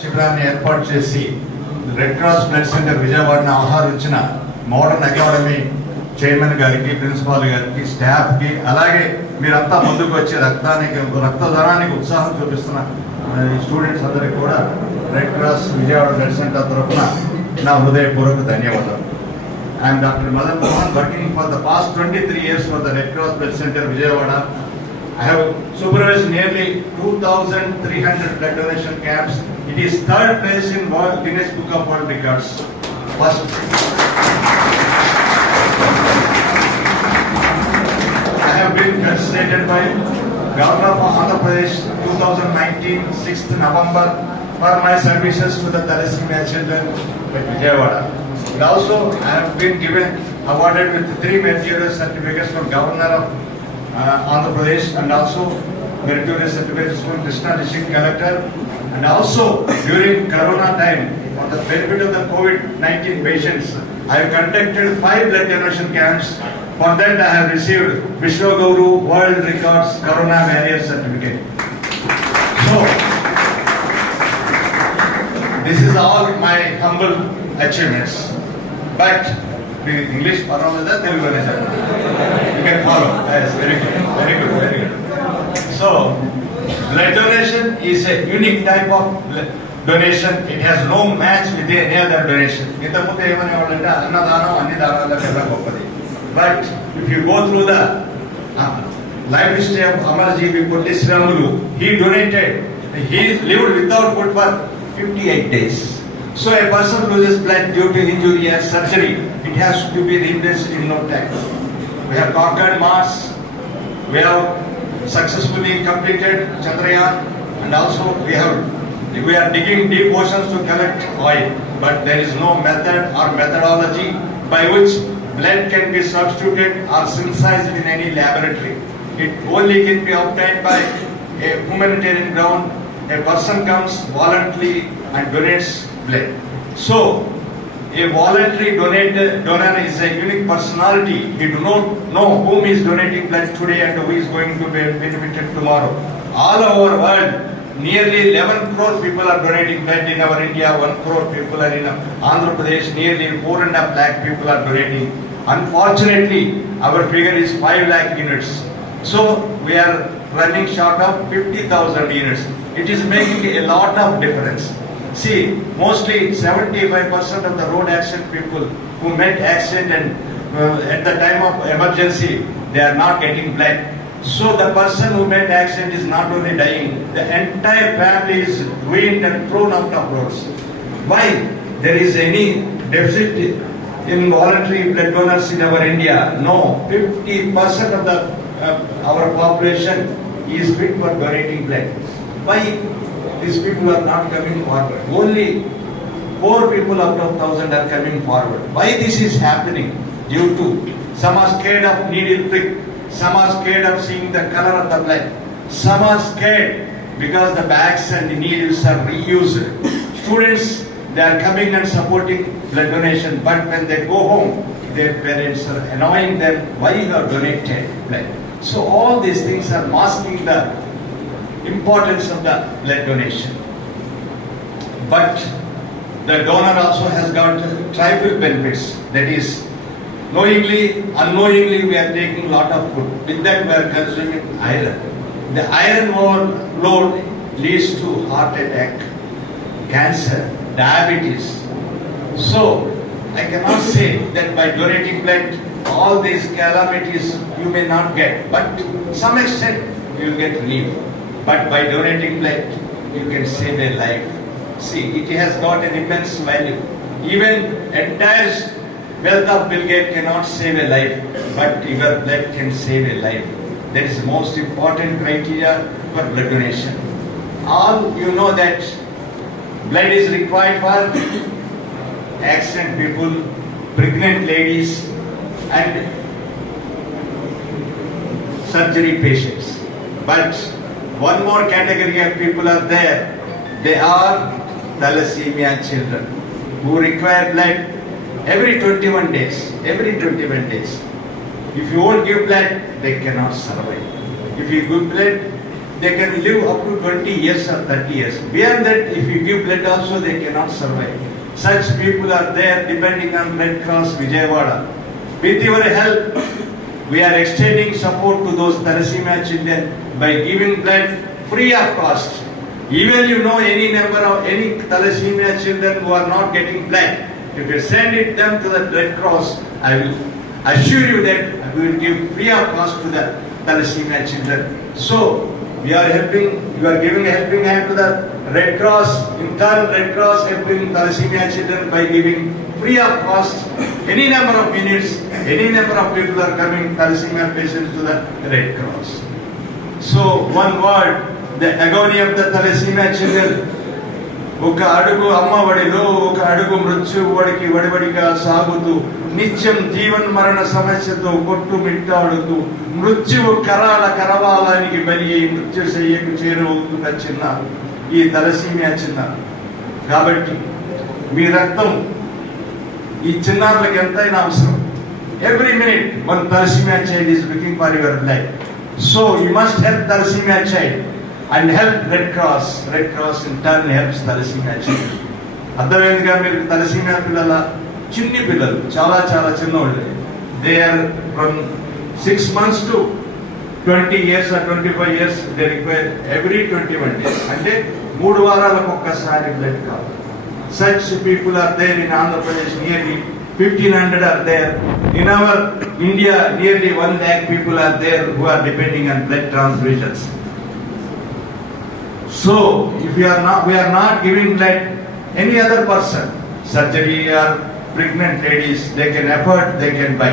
శిబిరాన్ని ఏర్పాటు చేసి రెడ్ క్రాస్ బ్లడ్ సెంటర్ విజయవాడను ఆహ్వానించిన మోడర్న్ అకాడమీ చైర్మన్ గారికి, ప్రిన్సిపాల్ గారికి, స్టాఫ్కి, అలాగే మీరంతా ముందుకు వచ్చి రక్తదానానికి ఉత్సాహం చూపిస్తున్న స్టూడెంట్స్ అందరికీ కూడా red cross Vijayawada blood centre తరఫున నా హృదయపూర్వక ధన్యవాదాలు. I am Dr. Madan Mohan, working for the past 23 years for the Red Cross Blood Center Vijayawada. I have supervised nearly 2,300 blood donation camps. It is third place in Guinness Book of World Records. First, I have been considered by Governor of Andhra Pradesh 2019, 6th November, for my services to the thalassemia children at Vijayawada. And also, I have been awarded with 3 meritorious certificates from Governor of Andhra Pradesh, and also meritorious certificates from Krishna District Collector. And also, during Corona time, for the benefit of the COVID-19 patients, I have conducted 5 blood donation camps. For that, I have received Vishwaguru World Records Corona Barrier Certificate. So, this is all my humble achievements. But the English parallel Telugu you can follow. Yes, very good, very good, very good. So, blood donation is a unique type of donation. It has no match with any other donation. But if you go through the life history of Amarjeevi Polli Sriramulu, he donated. He lived without food for 58 days. So a person loses blood due to injury or surgery, it has to be reimbursed in no time. We have conquered Mars, we have successfully completed Chandrayaan, and also we are digging deep oceans to collect oil. But there is no method or methodology by which blood can be substituted or synthesized in any laboratory. It only can be obtained by a humanitarian ground. A person comes voluntarily and donates blood. So, a voluntary donor is a unique personality. He do not know whom is donating blood today and who is going to be benefited tomorrow. All over the world, nearly 11 crore people are donating blood in our India. 1 crore people are in Andhra Pradesh. Nearly 4.5 lakh people are donating. Unfortunately, our figure is 5 lakh units. So, we are running short of 50,000 units. It is making a lot of difference. See, mostly 75% of the road accident people who met accident and at the time of emergency, they are not getting blood. So the person who met accident is not only dying, the entire family is ruined and thrown out of roads. Why? There is any deficit in voluntary blood donors in our India? No. 50% of our population is fit for donating blood. Why these people are not coming forward? Only 4 people out of 1,000 are coming forward. Why this is happening? Due to some are scared of needle prick, some are scared of seeing the color of the blood, some are scared because the bags and the needles are reused. Students, they are coming and supporting blood donation, but when they go home, their parents are annoying them, why you have donated blood? So all these things are masking the importance of the blood donation. But the donor also has got tribal benefits. That is, knowingly, unknowingly, we are taking lot of food. With that, we are consuming iron. The iron overload leads to heart attack, cancer, diabetes. So, I cannot say that by donating blood, all these calamities you may not get, but to some extent you will get relief. But by donating blood, you can save a life. See, it has got an immense value. Even entire wealth of Bill Gates cannot save a life, but your blood can save a life. That is the most important criteria for blood donation. All you know that blood is required for accident people, pregnant ladies, and surgery patients. But one more category of people are there. They are thalassemia children who require blood every 21 days. Every 21 days. If you won't give blood, they cannot survive. If you give blood, they can live up to 20 years or 30 years. Beyond that, if you give blood also, they cannot survive. Such people are there depending on Red Cross Vijayawada. With your help, we are extending support to those thalassemia children by giving blood free of cost. Even you know any number of any thalassemia children who are not getting blood, if you send it them to the Red Cross, I will assure you that we will give free of cost to the thalassemia children. So we are helping, you are giving a helping hand to the Red Cross. In turn, Red Cross helping thalassemia children by giving free of cost. Any number of minutes, any number of people are coming, thalassemia patients, to the Red Cross. So one word, the agony of the thalassemia children. ఒక అడుగు అమ్మ వడిలో ఒక అడుగు మృత్యు వడికి వడివడిగా సాగుతూ నిత్యం జీవన్ మరణ సమస్యతో కొట్టుమిట్టాడుతూ మృత్యువు కరాల కరవాలానికి బలి అయి మృత్యుశయ్యకు చేరువవుతున్న చిన్నారు ఈ తలసీమియా చిన్నారు. కాబట్టి మీ రక్తం ఈ చిన్నారులకు ఎంతైనా అవసరం. Every minute one thalassaemia child is looking for your life. So you must help thalassaemia child and help Red Cross. Red Cross in turn helps thalassemia children. అర్థమైందిగా మీరు thalassemia పిల్లల చిన్ని పిల్లలు చాలా చాలా చిన్నవాళ్ళు. They are from 6 months to 20 years or 25 years. They require every 21 days. అంటే 3 వారాలకు ఒక్కసారి బ్లడ్ కావాలి. Such people are there in Andhra Pradesh. Nearly 1500 are there. In our India, nearly 1 lakh people are there who are depending on blood transfusions. So, if we are not giving blood, any other person, surgery or pregnant ladies, they can afford, they can buy.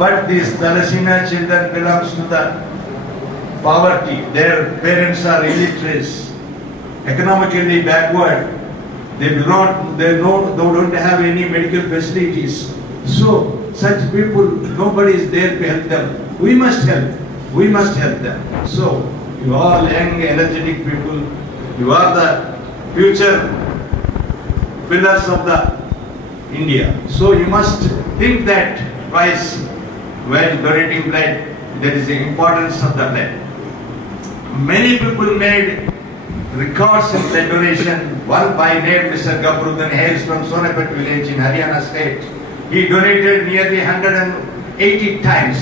But these thalassemia children belongs to the poverty. Their parents are illiterate, economically backward. They don't have any medical facilities. So, such people, nobody is there to help them. We must help. We must help them. So, you all young, energetic people, you are the future pillars of the India. So you must think that twice when donating blood. There is the importance of the blood. Many people made records in blood donation. One by name Mr. Gabruddin hails from Sonepet village in Haryana state. He donated nearly 180 times.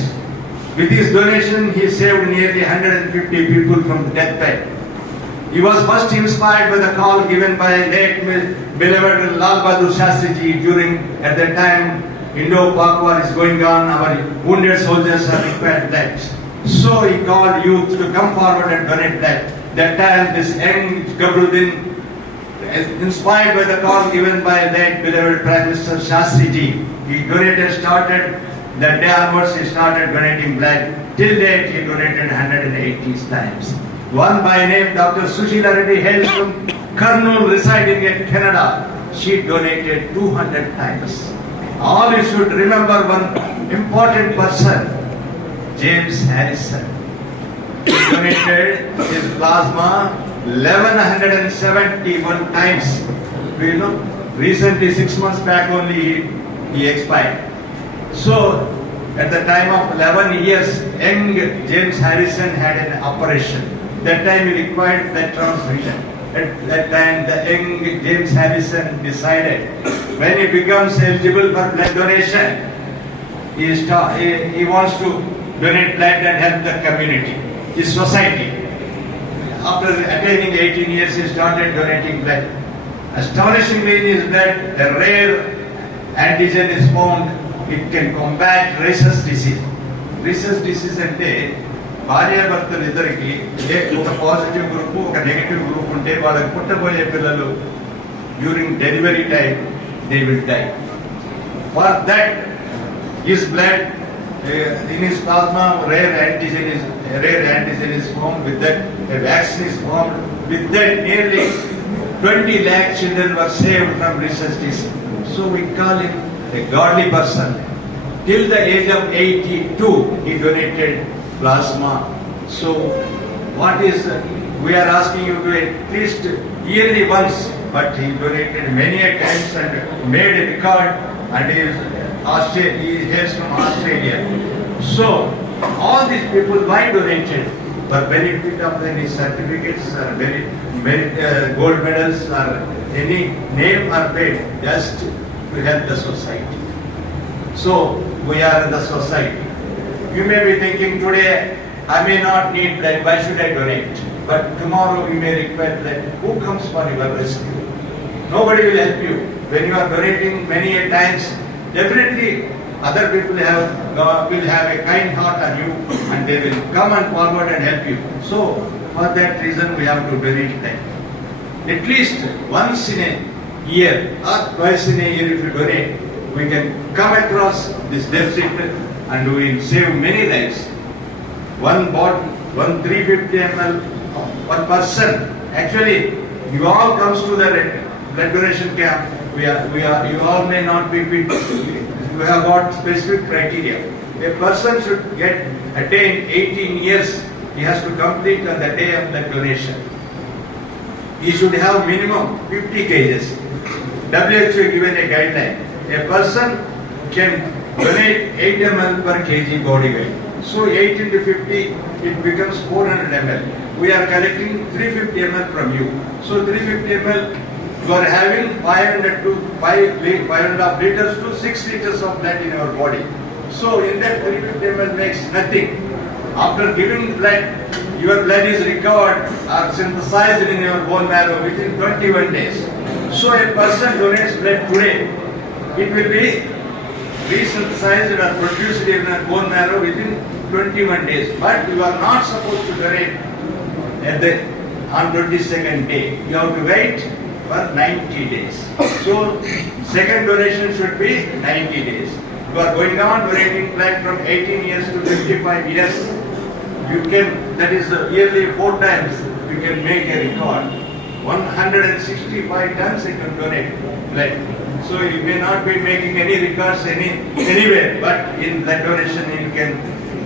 With his donation, he saved nearly 150 people from deathbed. He was first inspired by the call given by late beloved Lal Bahadur Shastri ji during, at that time, Indo-Pak war is going on, our wounded soldiers are required blood. So he called youth to come forward and donate blood. That time, this young Gabruddin, inspired by the call given by late beloved Prime Minister Shastri ji, he started. That day onwards he started donating blood. Till date he donated 180 times. One by name Dr. Sushila Reddy hails from Kurnool residing in Canada. She donated 200 times. All you should remember one important person, James Harrison. He donated his plasma 1171 times. Do you know? Recently 6 months back only he expired. So, at the time of 11 years, young James Harrison had an operation. That time he required blood transfusion. At that time, the young James Harrison decided when he becomes eligible for blood donation, he wants to donate blood and help the community, his society. After attaining 18 years, he started donating blood. Astonishingly, in his blood, a rare antigen is found. It can combat rhesus disease. Rhesus disease అంటే భార్యాభర్తలు ఇద్దరికి ఒక positive group ఒక negative group ఉంటే వాళ్ళకి పుట్టబోయే పిల్లలు during delivery time they will die. For that his blood in his plasma rare antigen is formed. With that a vaccine is formed. With that nearly 20 lakh children were saved from rhesus disease. So we call him a godly person. Till the age of 82, he donated plasma. So, what is, we are asking you to at least yearly once, but he donated many a times and made a record, and he hails from Australia. So, all these people, why donated? for benefit of any certificates or gold medals or any name or fame, just to help the society. So we are in the society. You may be thinking today, I may not need blood, why should I donate? But tomorrow you may require blood. Who comes for your rescue? Nobody will help you. When you are donating many a times, definitely other people will have a kind heart on you and they will come and forward and help you. So for that reason we have to donate them. At least once in a year or twice in a year if you donate, we can come across this deficit and we will save many lives. One 350 ml per person. Actually, you all comes to the blood donation camp. You all may not be fit. You have got specific criteria. A person should attain 18 years. He has to complete on the day of the donation. He should have minimum 50 kgs. WHO given a guideline. A person can donate 8 ml per kg body weight. So 8 into 50, it becomes 400 ml. We are collecting 350 ml from you. So 350 ml, you are having 5.5 liters to 6 liters of blood in your body. So in that 350 ml makes nothing. After giving blood, your blood is recovered or synthesized in your bone marrow within 21 days. So a person donates blood today, it will be resynthesized or produced in a bone marrow within 21 days. But you are not supposed to donate on 22nd day. You have to wait for 90 days. So second donation should be 90 days. You are going on donating blood from 18 years to 55 years. You can, that is yearly 4 times, you can make a record. 165 times you can donate blood. So you may not be making any records anywhere, but in blood donation you can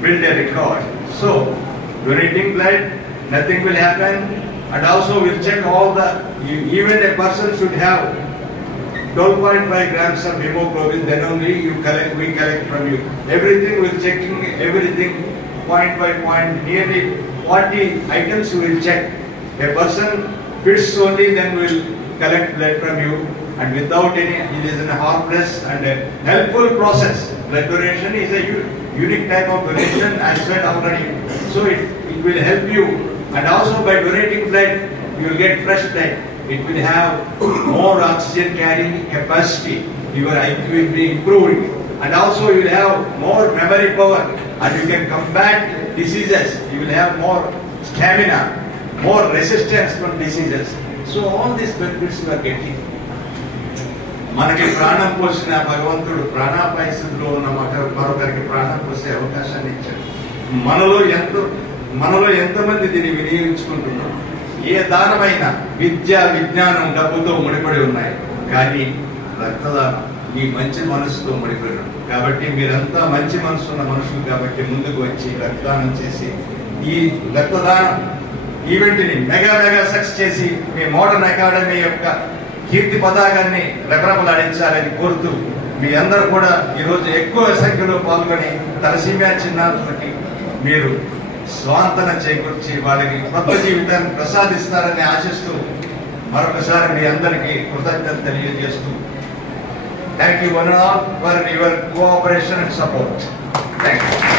build a record. So donating blood, nothing will happen, and also we'll check all even a person should have 12.5 grams of hemoglobin, then only we collect from you. Everything we're checking, everything point by point, nearly 40 items we will check. A person fits only, then we will collect blood from you, and without any, it is a harmless and a helpful process. Blood donation is a unique type of donation, I said already. So it will help you, and also by donating blood, you will get fresh blood. It will have more oxygen carrying capacity. Your IQ will be improved, and also you will have more memory power, and you can combat diseases. You will have more stamina, more resistance from diseases. So all these benefits you are getting. మనకి ప్రాణం పోసిన భగవంతుడు ప్రాణాపాయ స్థితిలో ఉన్న మరొకరికి ప్రాణం పోసే అవకాశాన్ని ఇచ్చాడు. మనలో ఎంతమంది దీన్ని వినియోగించుకుంటున్నాం? ఏ దానమైన విద్య, విజ్ఞానం, డబ్బుతో ముడిపడి ఉన్నాయి, కానీ రక్తదానం ఈ మంచి మనసుతో ముడిపడి ఉంది. కాబట్టి మీరంతా మంచి మనసు ఉన్న మనుషులు కాబట్టి ముందుకు వచ్చి రక్తదానం చేసి ఈ రక్తదానం ఈవెంట్ని మెగా సక్సెస్ చేసి మీ మోడర్న్ అకాడమీ యొక్క కీర్తి పతాకాన్ని రెపరెపలాడించాలని కోరుతూ మీ అందరూ కూడా ఈరోజు ఎక్కువ సంఖ్యలో పాల్గొని తలసీమియా చిన్నారులకి మీరు స్వాంతన చేకూర్చి వాళ్ళకి కొత్త జీవితాన్ని ప్రసాదిస్తారని ఆశిస్తూ మరొకసారి మీ అందరికీ కృతజ్ఞతలు తెలియజేస్తూ thank you one all for your cooperation and support. Thank you.